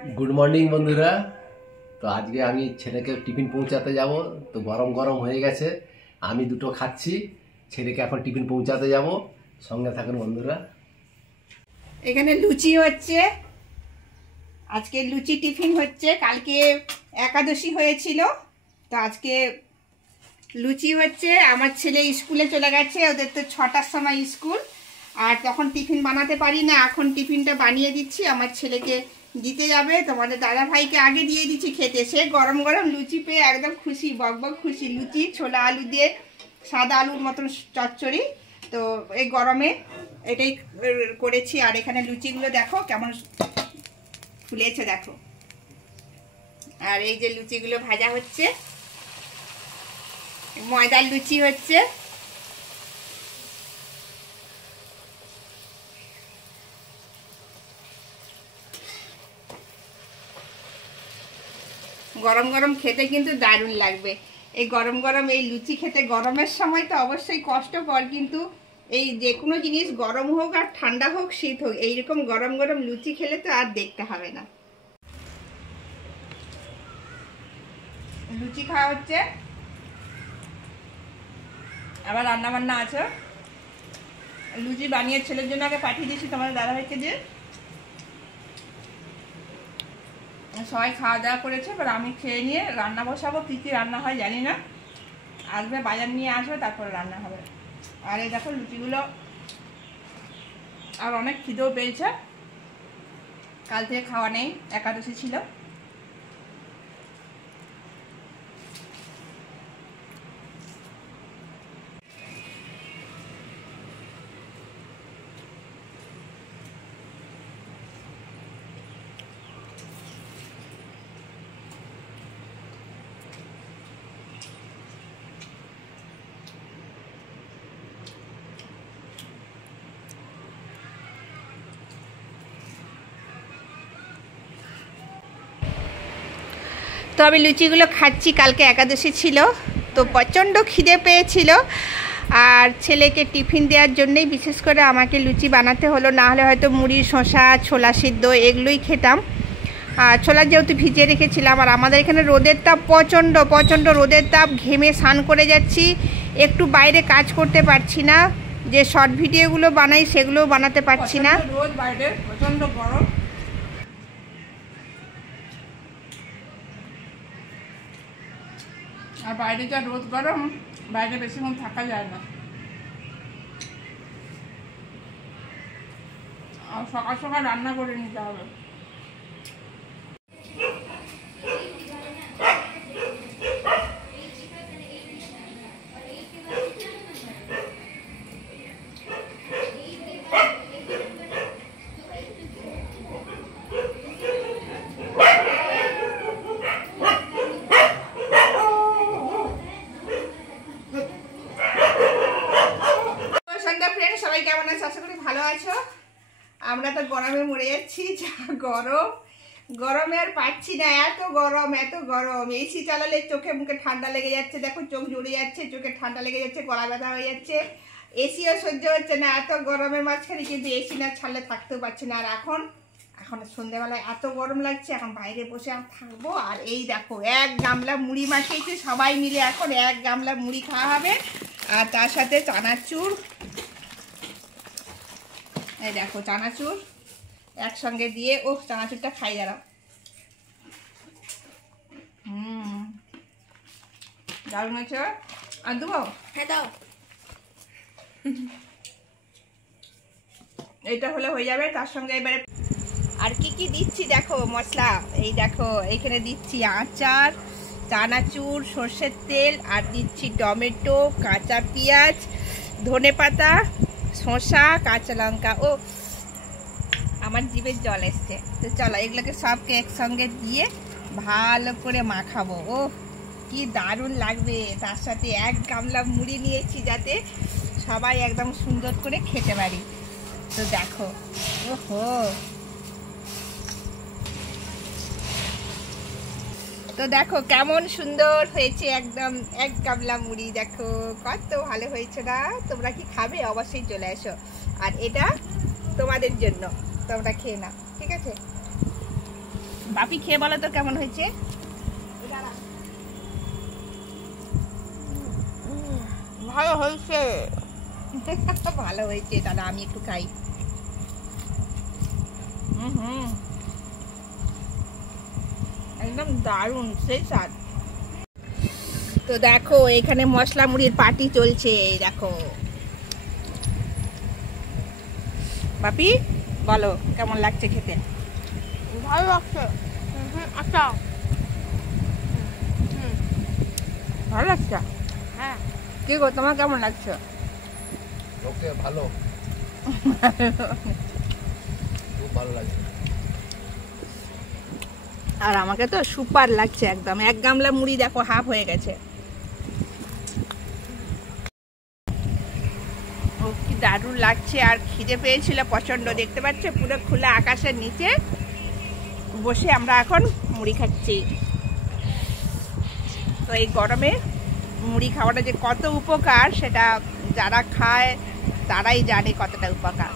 Good morning बंधुरा। तो आज के आमी छेलेके टिफिन पहुँचाते যাব। तो गरम गरम হয়ে গেছে, আমি দুটো খাচ্ছি, ছেলেকে এখন টিফিন পৌঁছাতে যাব। সঙ্গে থাকুন বন্ধুরা। এখানে লুচি হচ্ছে, আজকে লুচি টিফিন হচ্ছে। কালকে একাদশী হয়েছিল, তো আজকে লুচি হচ্ছে। আমার ছেলে স্কুলে চলে গেছে, ওদের তো 6টার সময় স্কুল, আর তখন টিফিন বানাতে পারি না। এখন টিফিনটা বানিয়ে দিচ্ছি, আমার ছেলেকে দিতে যাবে। তোমাদের দাদা ভাইকে আগে দিয়ে দিচ্ছি খেতে। সে গরম গরম লুচি পেয়ে একদম খুশি, বকবক খুশি। লুচি ছোলা আলু দিয়ে, সাদা আলুর মতন চচ্চড়ি। তো এই গরমে এটাই করেছি। আর এখানে লুচিগুলো দেখো কেমন ফুলেছে, দেখো। আর এই যে লুচিগুলো ভাজা হচ্ছে, ময়দার লুচি হচ্ছে। গরম গরম খেতে কিন্তু দারুণ লাগবে। এই গরম গরম এই লুচি খেতে, গরমের সময় তো অবশ্যই কষ্টকর, কিন্তু এই যে কোনো জিনিস গরম হোক আর ঠান্ডা হোক, শীত হোক, এইরকম গরম গরম লুচি খেলে তো আর দেখতে হবে না। লুচি খাওয়া হচ্ছে, আবার রান্না বান্না আছে। লুচি বানিয়ে ছেলের জন্য আগে পাঠিয়ে দিয়েছি তোমাদের দাদাভাইকে, যে সবাই খাওয়া দাওয়া করেছে। এবার আমি খেয়ে নিয়ে রান্না বসাবো। কী কী রান্না হয় জানি না, আসবে বাজার নিয়ে আসবে, তারপরে রান্না হবে। আর এই দেখো লুচিগুলো, আর অনেক খিদেও পেয়েছে, কাল থেকে খাওয়া নেই, একাদশী ছিল। তো আমি লুচিগুলো খাচ্ছি, কালকে একাদশী ছিল, তো প্রচণ্ড খিদে পেয়েছিল। আর ছেলেকে টিফিন দেওয়ার জন্যই বিশেষ করে আমাকে লুচি বানাতে হলো, না হলে হয়তো মুড়ি, শসা, ছোলা সিদ্ধ এগুলোই খেতাম। আর ছোলা যেহেতু ভিজিয়ে রেখেছিলাম। আর আমাদের এখানে রোদের তাপ প্রচণ্ড প্রচণ্ড, রোদের তাপ, ঘেমে স্নান করে যাচ্ছি, একটু বাইরে কাজ করতে পারছি না। যে শর্ট ভিডিওগুলো বানাই সেগুলোও বানাতে পারছি না, রোদ বাইরে প্রচণ্ড গরম। আর বাইরে যা রোদ গরম, বাইরে বেশিক্ষণ থাকা যায় না। আর সকাল সকাল রান্না করে নিতে হবে। সবাই কেমন আছে? আশা করি ভালো আছো। আমরা তো গরমে মরে যাচ্ছি, যা গরম, গরমে আর পাচ্ছি না। এত গরম, এত গরম। এসি চালালে চোখে মুখে ঠান্ডা লেগে যাচ্ছে, দেখো চোখ জুড়ে যাচ্ছে, চোখে ঠান্ডা লেগে যাচ্ছে, গলা ব্যথা হয়ে যাচ্ছে। এসিও সহ্য হচ্ছে না, এত গরমের মাঝখানে কিন্তু এসি না ছাড়লে থাকতেও পারছি না। আর এখন সন্ধ্যেবেলায় এত গরম লাগছে, এখন বাইরে বসে আর থাকবো। আর এই দেখো এক গামলা মুড়ি মাখিয়েছি, সবাই মিলে এখন এক গামলা মুড়ি খাওয়া হবে। আর তার সাথে চানাচুর, এই দেখো চানাচুর একসঙ্গে দিয়ে, ও চানাচুরটা খাই যারা। দারুণ হয়েছে। আর দেবো? হ্যাঁ দাও। এইটা হলে হয়ে যাবে। তার সঙ্গে এবারে আর কি কি দিচ্ছি দেখো মশলা। এই দেখো এইখানে দিচ্ছি আচার, চানাচুর, সর্ষের তেল, আর দিচ্ছি টমেটো, কাঁচা পেঁয়াজ, ধনেপাতা, শসা, কাঁচা লঙ্কা। ও আমার জিভের জল এসছে। তো চলো এগুলোকে সবকে একসঙ্গে দিয়ে ভালো করে মাখাবো। ও কি দারুণ লাগবে। তার সাথে এক গামলা মুড়ি নিয়েছি, যাতে সবাই একদম সুন্দর করে খেতে পারি। তো দেখো, ওহো, তো দেখো কেমন সুন্দর হয়েছে, একদম এক গামলা মুড়ি। দেখো কত ভালো হয়েছে না? তোমরা কি খাবে? অবশ্যই চলে এসো। আর এটা তোমাদের জন্য, তোমরা খেয়ে নাও, ঠিক আছে? বাপি খেয়ে বলো তো কেমন হয়েছে? ভালো হয়েছে। ভালো হয়েছে, তাহলে আমি একটু খাই। একদম দারুণ, সেই স্বাদ। তো দেখো এখানে মশলা মুড়ির পার্টি চলছে, দেখো। বাপি বলো কেমন লাগছে খেতে? ভালো লাগছে। আচ্ছা, ভালো লাগছে? হ্যাঁ। কি গো, তোমার কেমন লাগছে? ওকে, ভালো, খুব ভালো লাগছে। আর আমাকে তো সুপার লাগছে একদম। এক গামলা মুড়ি দেখো হাফ হয়ে গেছে। ও কি দারুণ লাগছে। আর খিদে পেয়েছিল প্রচন্ড, দেখতে পাচ্ছ পুরো খোলা আকাশের নিচে বসে আমরা এখন মুড়ি খাচ্ছি। তো এই গরমে মুড়ি খাওয়াটা যে কত উপকার সেটা যারা খায় তারাই জানে কতটা উপকার।